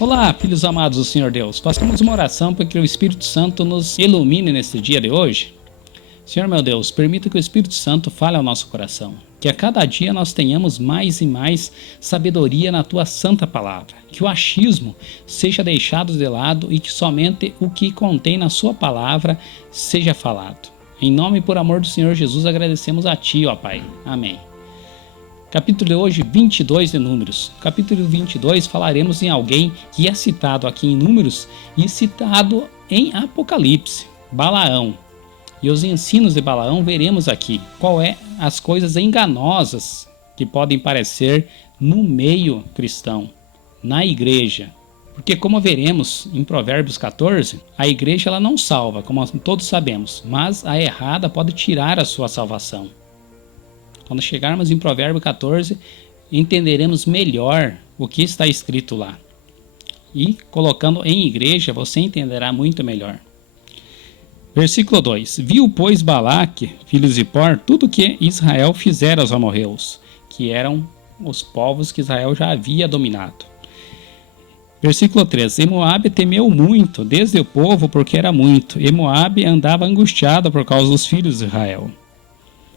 Olá, filhos amados do Senhor Deus. Façamos uma oração para que o Espírito Santo nos ilumine neste dia de hoje. Senhor meu Deus, permita que o Espírito Santo fale ao nosso coração. Que a cada dia nós tenhamos mais e mais sabedoria na Tua santa palavra. Que o achismo seja deixado de lado e que somente o que contém na Sua palavra seja falado. Em nome e por amor do Senhor Jesus, agradecemos a Ti, ó Pai. Amém. Capítulo de hoje, 22 de Números. Capítulo 22 falaremos em alguém que é citado aqui em Números e citado em Apocalipse, Balaão. E os ensinos de Balaão veremos aqui. Qual é as coisas enganosas que podem parecer no meio cristão, na igreja. Porque como veremos em Provérbios 14, a igreja ela não salva, como todos sabemos, mas a errada pode tirar a sua salvação. Quando chegarmos em Provérbio 14, entenderemos melhor o que está escrito lá. E colocando em igreja, você entenderá muito melhor. Versículo 2. Viu, pois, Balaque, filho de Zippor, tudo que Israel fizera aos amorreus, que eram os povos que Israel já havia dominado. Versículo 3. E Moabe temeu muito, desde o povo, porque era muito. E Moabe andava angustiado por causa dos filhos de Israel.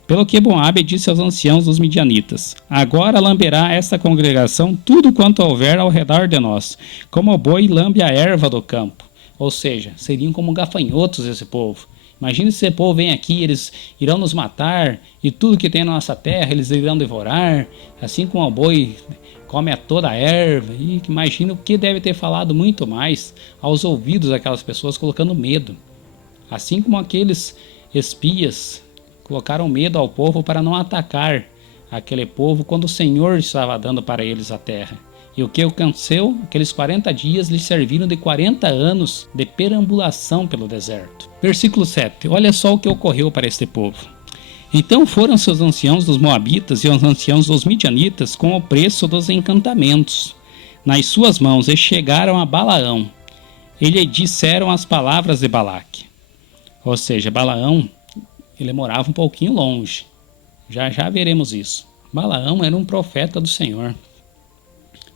Pelo que Moabe disse aos anciãos dos midianitas: agora lamberá esta congregação tudo quanto houver ao redor de nós, como o boi lambe a erva do campo. Ou seja, seriam como gafanhotos esse povo. Imagine se esse povo vem aqui, eles irão nos matar, e tudo que tem na nossa terra eles irão devorar, assim como o boi come a toda a erva. E imagina o que deve ter falado muito mais aos ouvidos daquelas pessoas, colocando medo. Assim como aqueles espias colocaram medo ao povo para não atacar aquele povo quando o Senhor estava dando para eles a terra. E o que aconteceu? Aqueles 40 dias lhes serviram de 40 anos de perambulação pelo deserto. Versículo 7. Olha só o que ocorreu para este povo. Então foram seus anciãos dos Moabitas e os anciãos dos Midianitas com o preço dos encantamentos nas suas mãos e chegaram a Balaão. E lhe disseram as palavras de Balaque. Ou seja, Balaão ele morava um pouquinho longe. Já veremos isso. Balaão era um profeta do Senhor.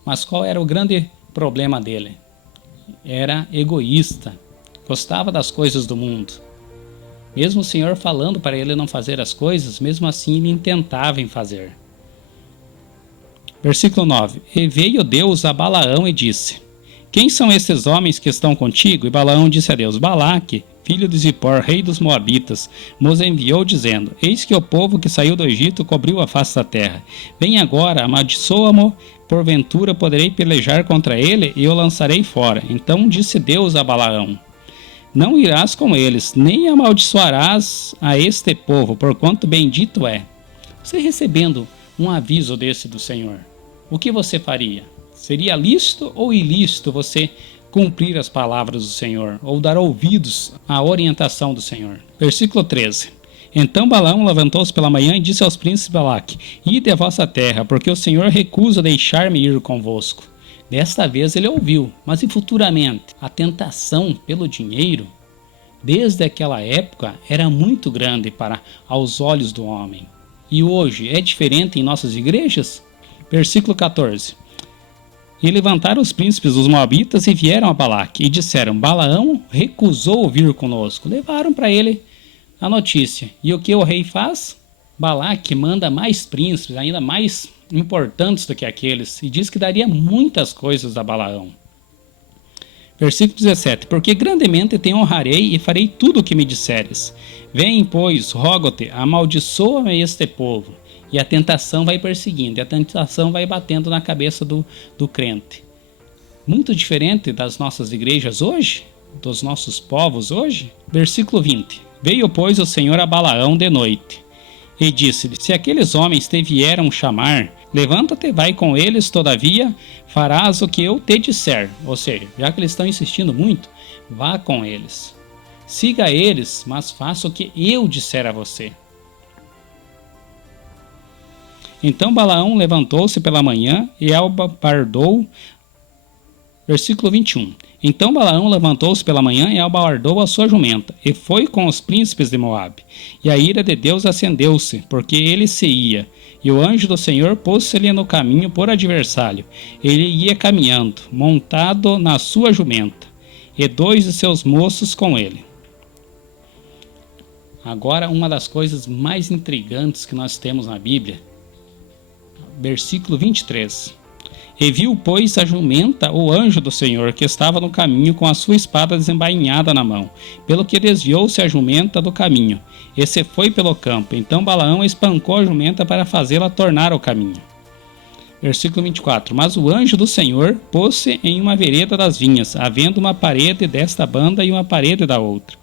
Mas qual era o grande problema dele? Era egoísta. Gostava das coisas do mundo. Mesmo o Senhor falando para ele não fazer as coisas, mesmo assim ele intentava em fazer. Versículo 9. E veio Deus a Balaão e disse: quem são esses homens que estão contigo? E Balaão disse a Deus: Balaque, filho de Zippor, rei dos Moabitas, nos enviou dizendo: eis que o povo que saiu do Egito cobriu a face da terra. Vem agora, amaldiçoa-mo, porventura poderei pelejar contra ele e o lançarei fora. Então disse Deus a Balaão: não irás com eles, nem amaldiçoarás a este povo, porquanto bendito é. Você recebendo um aviso desse do Senhor, o que você faria? Seria lícito ou ilícito você cumprir as palavras do Senhor, ou dar ouvidos à orientação do Senhor? Versículo 13. Então Balaão levantou-se pela manhã e disse aos príncipes Balaque: ide à vossa terra, porque o Senhor recusa deixar-me ir convosco. Desta vez ele ouviu, mas e futuramente? A tentação pelo dinheiro, desde aquela época, era muito grande para aos olhos do homem. E hoje é diferente em nossas igrejas? Versículo 14. E levantaram os príncipes dos Moabitas e vieram a Balaque, e disseram: Balaão recusou vir conosco. Levaram para ele a notícia. E o que o rei faz? Balaque manda mais príncipes, ainda mais importantes do que aqueles, e diz que daria muitas coisas a Balaão. Versículo 17. Porque grandemente te honrarei e farei tudo o que me disseres. Vem, pois, rogo-te, amaldiçoa-me este povo. E a tentação vai perseguindo, e a tentação vai batendo na cabeça do crente. Muito diferente das nossas igrejas hoje, dos nossos povos hoje. Versículo 20. Veio, pois, o Senhor a Balaão de noite, e disse-lhe: se aqueles homens te vieram chamar, levanta-te, vai com eles, todavia farás o que eu te disser. Ou seja, já que eles estão insistindo muito, vá com eles. Siga eles, mas faça o que eu disser a você. Então Balaão levantou-se pela manhã e albardou. Versículo 21. Então Balaão levantou-se pela manhã e albardou a sua jumenta, e foi com os príncipes de Moabe. E a ira de Deus acendeu-se, porque ele se ia. E o anjo do Senhor pôs-se-lhe no caminho por adversário. Ele ia caminhando, montado na sua jumenta, e 2 de seus moços com ele. Agora, uma das coisas mais intrigantes que nós temos na Bíblia. Versículo 23. E viu, pois, a jumenta, o anjo do Senhor, que estava no caminho com a sua espada desembainhada na mão, pelo que desviou-se a jumenta do caminho, e se foi pelo campo. Então Balaão espancou a jumenta para fazê-la tornar ao caminho. Versículo 24. Mas o anjo do Senhor pôs-se em uma vereda das vinhas, havendo uma parede desta banda e uma parede da outra.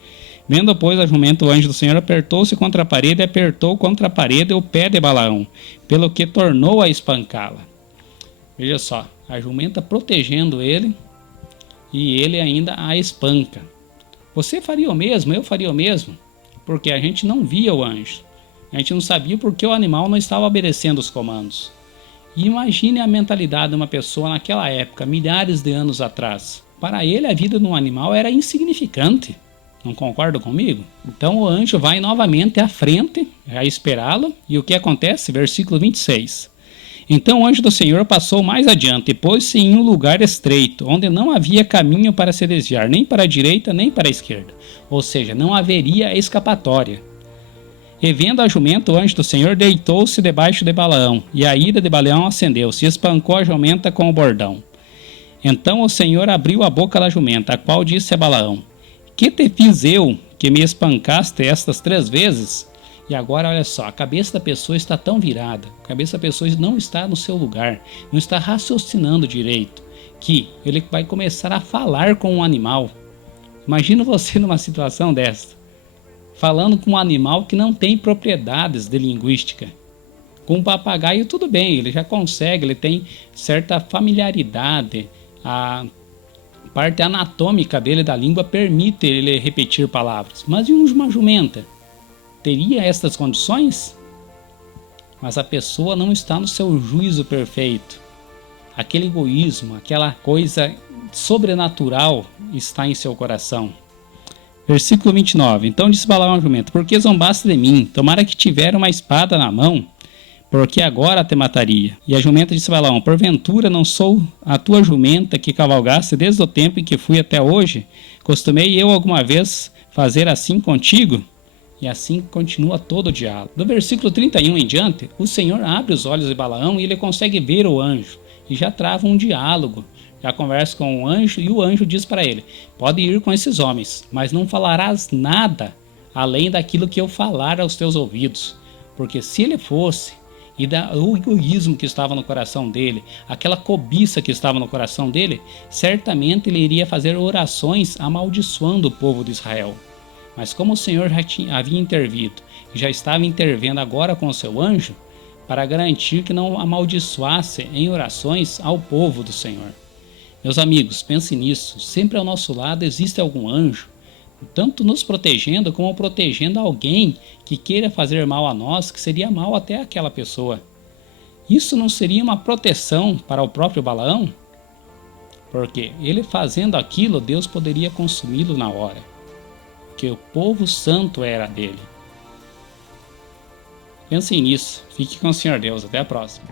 Vendo, pois, a jumenta, o anjo do Senhor apertou-se contra a parede e apertou contra a parede o pé de Balaão, pelo que tornou a espancá-la. Veja só, a jumenta protegendo ele e ele ainda a espanca. Você faria o mesmo? Eu faria o mesmo? Porque a gente não via o anjo. A gente não sabia porque o animal não estava obedecendo os comandos. E imagine a mentalidade de uma pessoa naquela época, milhares de anos atrás. Para ele, a vida de um animal era insignificante. Não concorda comigo? Então o anjo vai novamente à frente, a esperá-lo. E o que acontece? Versículo 26. Então o anjo do Senhor passou mais adiante e pôs-se em um lugar estreito, onde não havia caminho para se desviar, nem para a direita, nem para a esquerda. Ou seja, não haveria escapatória. E vendo a jumenta, o anjo do Senhor deitou-se debaixo de Balaão, e a ira de Balaão acendeu-se, e espancou a jumenta com o bordão. Então o Senhor abriu a boca da jumenta, a qual disse a Balaão: Que te fiz eu, que me espancaste estas 3 vezes? E agora olha só, a cabeça da pessoa está tão virada, a cabeça da pessoa não está no seu lugar, não está raciocinando direito, que ele vai começar a falar com um animal. Imagina você numa situação dessa, falando com um animal que não tem propriedades de linguística. Com um papagaio tudo bem, ele já consegue, ele tem certa familiaridade, a parte anatômica dele da língua permite ele repetir palavras. Mas e uma jumenta? Teria estas condições? Mas a pessoa não está no seu juízo perfeito. Aquele egoísmo, aquela coisa sobrenatural está em seu coração. Versículo 29. Então disse Balaão à jumenta: Por que zombaste de mim? Tomara que tivera uma espada na mão, porque agora te mataria. E a jumenta disse a Balaão: Porventura não sou a tua jumenta que cavalgaste desde o tempo em que fui até hoje? Costumei eu alguma vez fazer assim contigo? E assim continua todo o diálogo. Do versículo 31 em diante, o Senhor abre os olhos de Balaão e ele consegue ver o anjo. E já trava um diálogo. Já conversa com o anjo e o anjo diz para ele: Pode ir com esses homens, mas não falarás nada além daquilo que eu falar aos teus ouvidos. Porque se ele fosse, e o egoísmo que estava no coração dele, aquela cobiça que estava no coração dele, certamente ele iria fazer orações amaldiçoando o povo de Israel. Mas como o Senhor já havia intervido e já estava intervendo agora com o seu anjo, para garantir que não amaldiçoasse em orações ao povo do Senhor. Meus amigos, pensem nisso, sempre ao nosso lado existe algum anjo, tanto nos protegendo como protegendo alguém que queira fazer mal a nós, que seria mal até aquela pessoa. Isso não seria uma proteção para o próprio Balaão? Porque ele fazendo aquilo, Deus poderia consumi-lo na hora. Que o povo santo era dele. Pensem nisso. Fique com o Senhor Deus. Até a próxima.